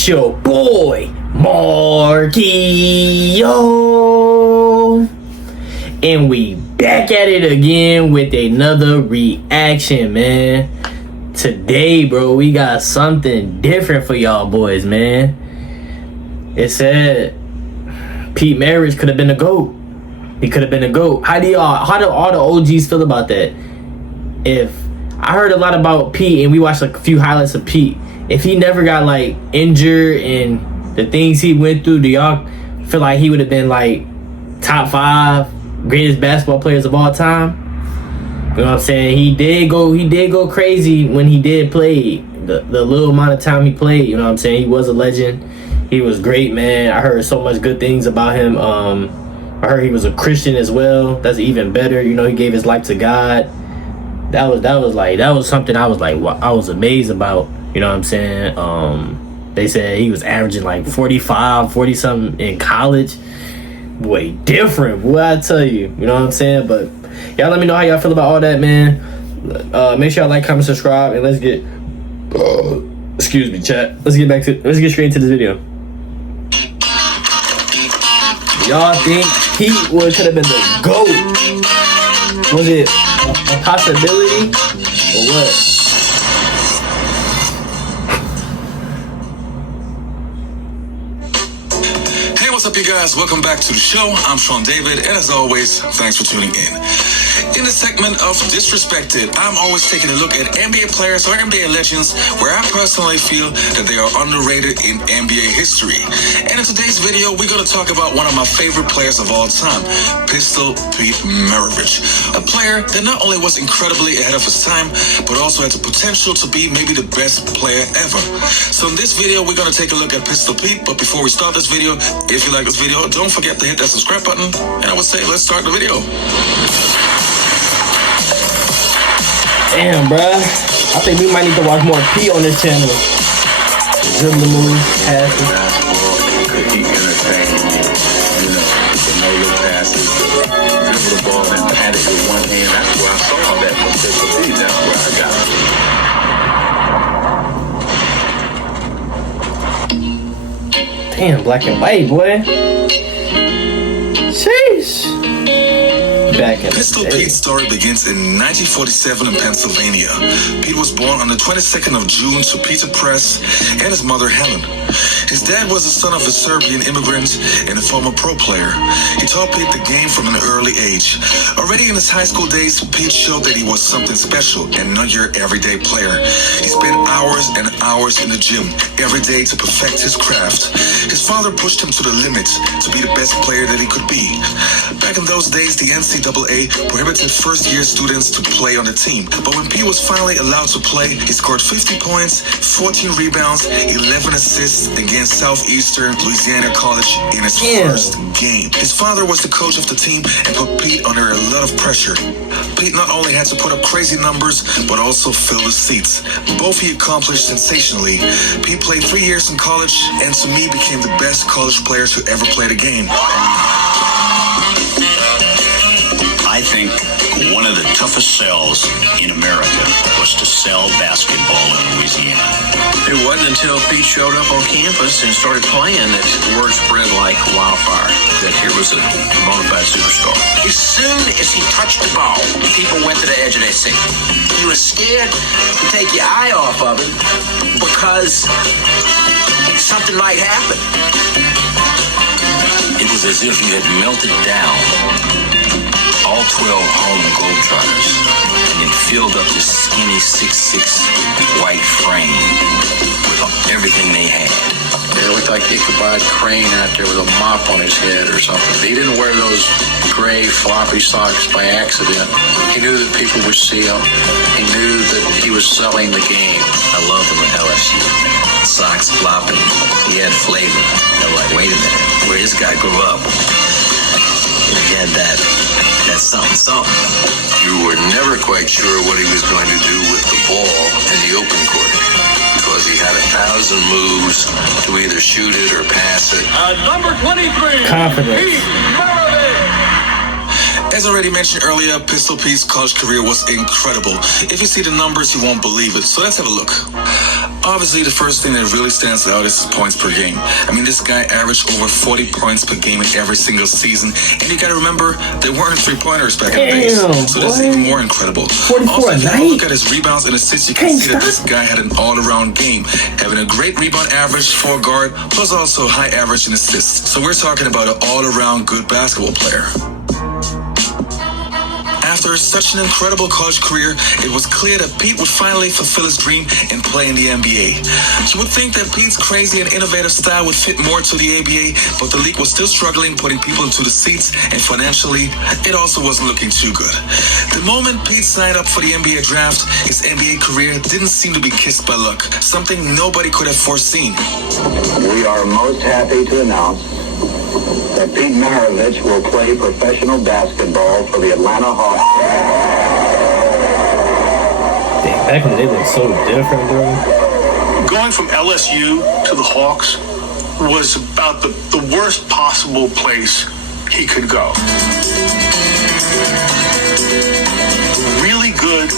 It's your boy, Markio. And we back at it again with another reaction, man. Today, bro, we got something different for y'all boys, man. It said Pete Maravich could have been the GOAT. He could have been the GOAT. How do all the OGs feel about that? If I heard a lot about Pete and we watched like a few highlights of Pete, if he never got like injured and the things he went through, do y'all feel like he would have been like top 5 greatest basketball players of all time? You know what I'm saying? He did go crazy when he did play. The little amount of time he played, you know what I'm saying? He was a legend. He was great, man. I heard so much good things about him. I heard he was a Christian as well. That's even better. You know, he gave his life to God. That was something I was amazed about. You know what I'm saying? They said he was averaging like 40 something in college. Boy, different, boy, I tell you. You know what I'm saying? But y'all let me know how y'all feel about all that, man. Make sure y'all like, comment, subscribe, and let's get excuse me, chat. Let's get straight into this video. Y'all think Pete could have been the GOAT? Was it a possibility or what? What's up, you guys? Welcome back to the show. I'm Sean David, and as always, thanks for tuning in. In the segment of Disrespected, I'm always taking a look at NBA players or NBA legends where I personally feel that they are underrated in NBA history. And in today's video, we're going to talk about one of my favorite players of all time, Pistol Pete Maravich. A player that not only was incredibly ahead of his time, but also had the potential to be maybe the best player ever. So in this video, we're going to take a look at Pistol Pete, but before we start this video, if you like this video, don't forget to hit that subscribe button, and I would say let's start the video. Damn, bruh. I think we might need to watch more Pete on this channel. Dribbling moves, passes. Could he entertain you? You know, the no-look passes, dribble the ball and had it with one hand. That's where I saw that from Pistol Pete. That's where I got it. Damn, black and white, boy. Sheesh. Back in Pistol Pete's story begins in 1947 in Pennsylvania. Pete was born on the 22nd of June to Peter Press and his mother Helen. His dad was the son of a Serbian immigrant and a former pro player. He taught Pete the game from an early age. Already in his high school days, Pete showed that he was something special and not your everyday player. He spent hours and hours in the gym every day to perfect his craft. His father pushed him to the limit to be the best player that he could be. Back in those days, the NCAA prohibited first-year students to play on the team. But when Pete was finally allowed to play, he scored 50 points, 14 rebounds, 11 assists against Southeastern Louisiana College in his first game. His father was the coach of the team and put Pete under a lot of pressure. Pete not only had to put up crazy numbers, but also fill the seats. Both he accomplished sensationally. Pete played 3 years in college and to me became the best college player to ever play the game. I think one of the toughest sells in America was to sell basketball in Louisiana. It wasn't until Pete showed up on campus and started playing that word spread like wildfire that here was a bona fide superstar. As soon as he touched the ball, people went to the edge of their seat. You were scared to take your eye off of him because something might happen. It was as if you had melted down all 12 Harlem Globetrotters and then filled up this skinny 6'6" white frame with everything they had. It looked like Ichabod Crane out there with a mop on his head or something. He didn't wear those gray floppy socks by accident. He knew that people would see him. He knew that he was selling the game. I loved him at LSU. Socks flopping. He had flavor. I'm like, wait a minute, where this guy grew up? He had that something. You were never quite sure what he was going to do with the ball in the open court because he had 1,000 moves to either shoot it or pass it. Number 23, confidence. Pete Maravich. As already mentioned earlier, Pistol Pete's college career was incredible. If you see the numbers, you won't believe it. So let's have a look. Obviously, the first thing that really stands out is his points per game. I mean, this guy averaged over 40 points per game in every single season. And you gotta remember, there weren't three-pointers back in the days. So that's even more incredible. 44 Also, if you a night? look at his rebounds and assists, you can see that this guy had an all-around game, having a great rebound average for a guard, plus also high average in assists. So we're talking about an all-around good basketball player. After such an incredible college career, it was clear that Pete would finally fulfill his dream and play in the NBA. You would think that Pete's crazy and innovative style would fit more to the ABA, but the league was still struggling putting people into the seats, and financially, it also wasn't looking too good. The moment Pete signed up for the NBA draft, his NBA career didn't seem to be kissed by luck, something nobody could have foreseen. We are most happy to announce that Pete Maravich will play professional basketball for the Atlanta Hawks. Damn, back in the day, it was so different, bro. Going from LSU to the Hawks was about the worst possible place he could go. Really good,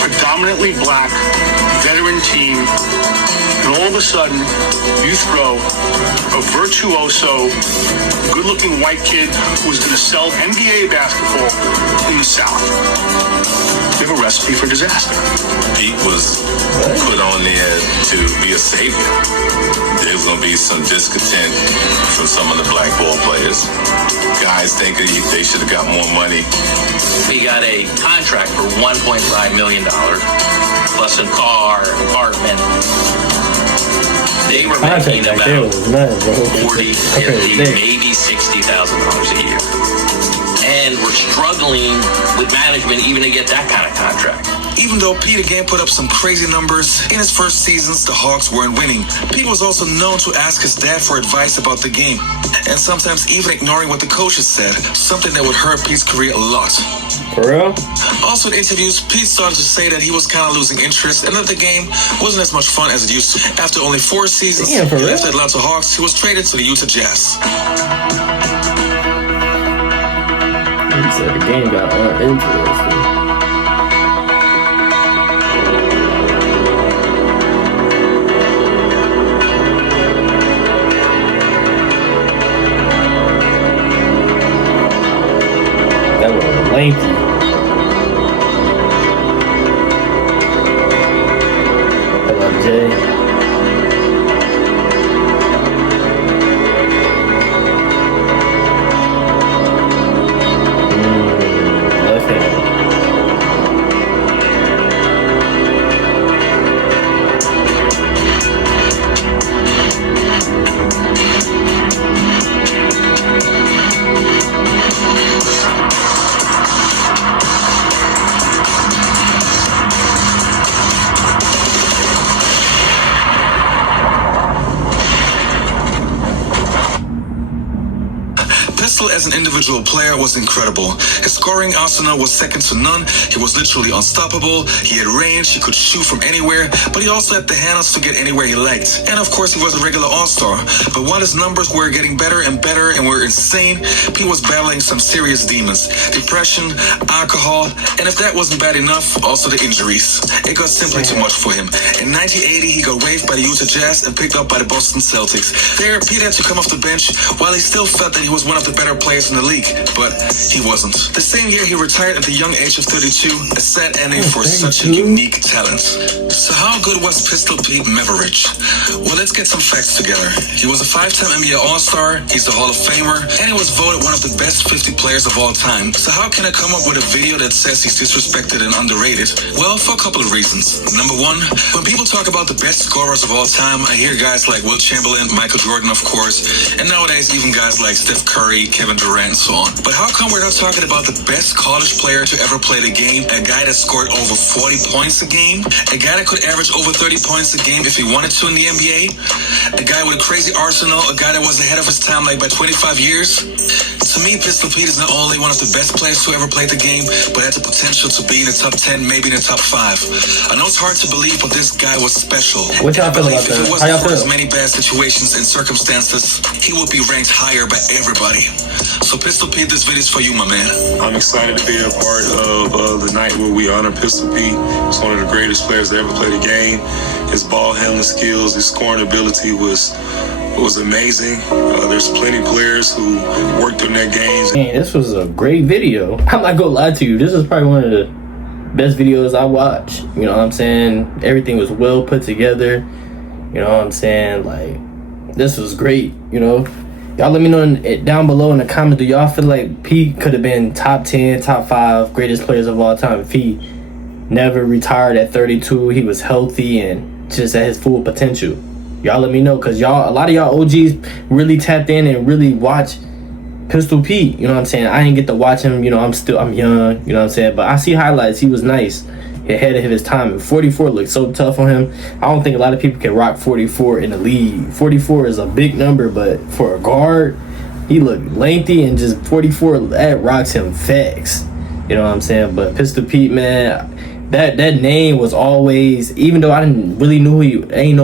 predominantly black, veteran team, and all of a sudden, you throw a virtuoso, good-looking white kid who's going to sell NBA basketball in the South. You have a recipe for disaster. Pete was put on there to be a savior. There was going to be some discontent from some of the black ball players. Guys think they should have got more money. He got a contract for $1.5 million, plus a car, apartment. They were making about $40,000, $50,000, maybe $60,000 a year. And we're struggling with management even to get that kind of contract. Even though Pete again put up some crazy numbers, in his first seasons, the Hawks weren't winning. Pete was also known to ask his dad for advice about the game, and sometimes even ignoring what the coaches said, something that would hurt Pete's career a lot. For real? Also in interviews, Pete started to say that he was kind of losing interest and that the game wasn't as much fun as it used to. After only 4 seasons, he left the Atlanta Hawks. He was traded to the Utah Jazz. He said the game got uninteresting. That was lengthy. Hello, Jay. Left hand. Pistol as an individual player was incredible. His scoring arsenal was second to none. He was literally unstoppable. He had range, he could shoot from anywhere, but he also had the handles to get anywhere he liked. And of course, he was a regular all-star. But while his numbers were getting better and better and were insane, Pete was battling some serious demons. Depression, alcohol, and if that wasn't bad enough, also the injuries. It got simply too much for him. In 1980, he got waived by the Utah Jazz and picked up by the Boston Celtics. There, Pete had to come off the bench while he still felt that he was one of the better players in the league, but he wasn't. The same year, he retired at the young age of 32, a sad ending for such a unique talent. So how good was Pistol Pete Maravich? Well, let's get some facts together. He was a 5-time NBA All-Star, he's a Hall of Famer, and he was voted one of the best 50 players of all time. So how can I come up with a video that says he's disrespected and underrated? Well, for a couple of reasons. Number one, when people talk about the best scorers of all time, I hear guys like Will Chamberlain, Michael Jordan, of course, and nowadays even guys like Steph Curry, Kevin Durant, and so on. But how come we're not talking about the best college player to ever play the game, a guy that scored over 40 points a game, a guy that could average over 30 points a game if he wanted to in the NBA, a guy with a crazy arsenal, a guy that was ahead of his time like by 25 years? To me, Pistol Pete is not only one of the best players to ever play the game, but had the potential to be in the top 10, maybe in the top 5. I know it's hard to believe, but this guy was special. What y'all feel about that? If it wasn't for his many bad situations and circumstances, he would be ranked higher by everybody. So Pistol Pete, this video's for you, my man. I'm excited to be a part of the night where we honor Pistol Pete. He's one of the greatest players to ever play the game. His ball handling skills, his scoring ability was amazing. There's plenty of players who worked on their games. Man, this was a great video. I'm not gonna lie to you. This is probably one of the best videos I watch. You know what I'm saying? Everything was well put together. You know what I'm saying? Like, this was great, you know? Y'all let me know down below in the comments, do y'all feel like Pete could have been top 10, top 5 greatest players of all time if he never retired at 32, he was healthy and just at his full potential? Y'all let me know, because y'all, a lot of y'all OGs really tapped in and really watch Pistol Pete. You know what I'm saying? I didn't get to watch him, you know, I'm young, you know what I'm saying? But I see highlights, he was nice, ahead of his time. And 44 looked so tough on him. I don't think a lot of people can rock 44 in the league. 44 is a big number, but for a guard, he looked lengthy, and just 44, that rocks him facts. You know what I'm saying? But Pistol Pete, man, that name was always, even though I didn't really know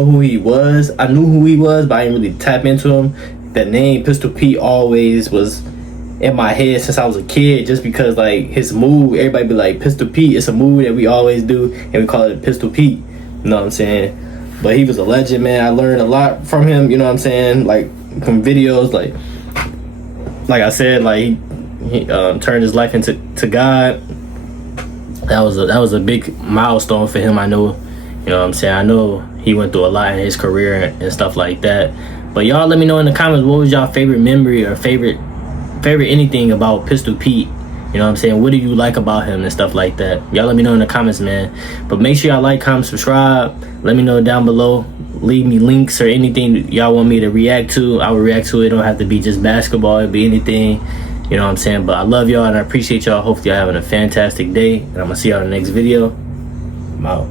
who he was, I knew who he was, but I didn't really tap into him. That name Pistol Pete always was in my head since I was a kid, just because like his move, everybody be like, Pistol Pete, it's a move that we always do, and we call it Pistol Pete. You know what I'm saying? But he was a legend, man. I learned a lot from him, you know what I'm saying? Like from videos, like I said, like he turned his life into God. That was a big milestone for him. I know, you know what I'm saying? I know he went through a lot in his career and stuff like that. But y'all let me know in the comments, what was y'all favorite memory or favorite anything about Pistol Pete? You know what I'm saying? What do you like about him and stuff like that? Y'all let me know in the comments, man. But make sure y'all like, comment, subscribe. Let me know down below. Leave me links or anything y'all want me to react to. I will react to it. It don't have to be just basketball. It'll be anything. You know what I'm saying? But I love y'all and I appreciate y'all. Hopefully y'all having a fantastic day. And I'm going to see y'all in the next video. I'm out.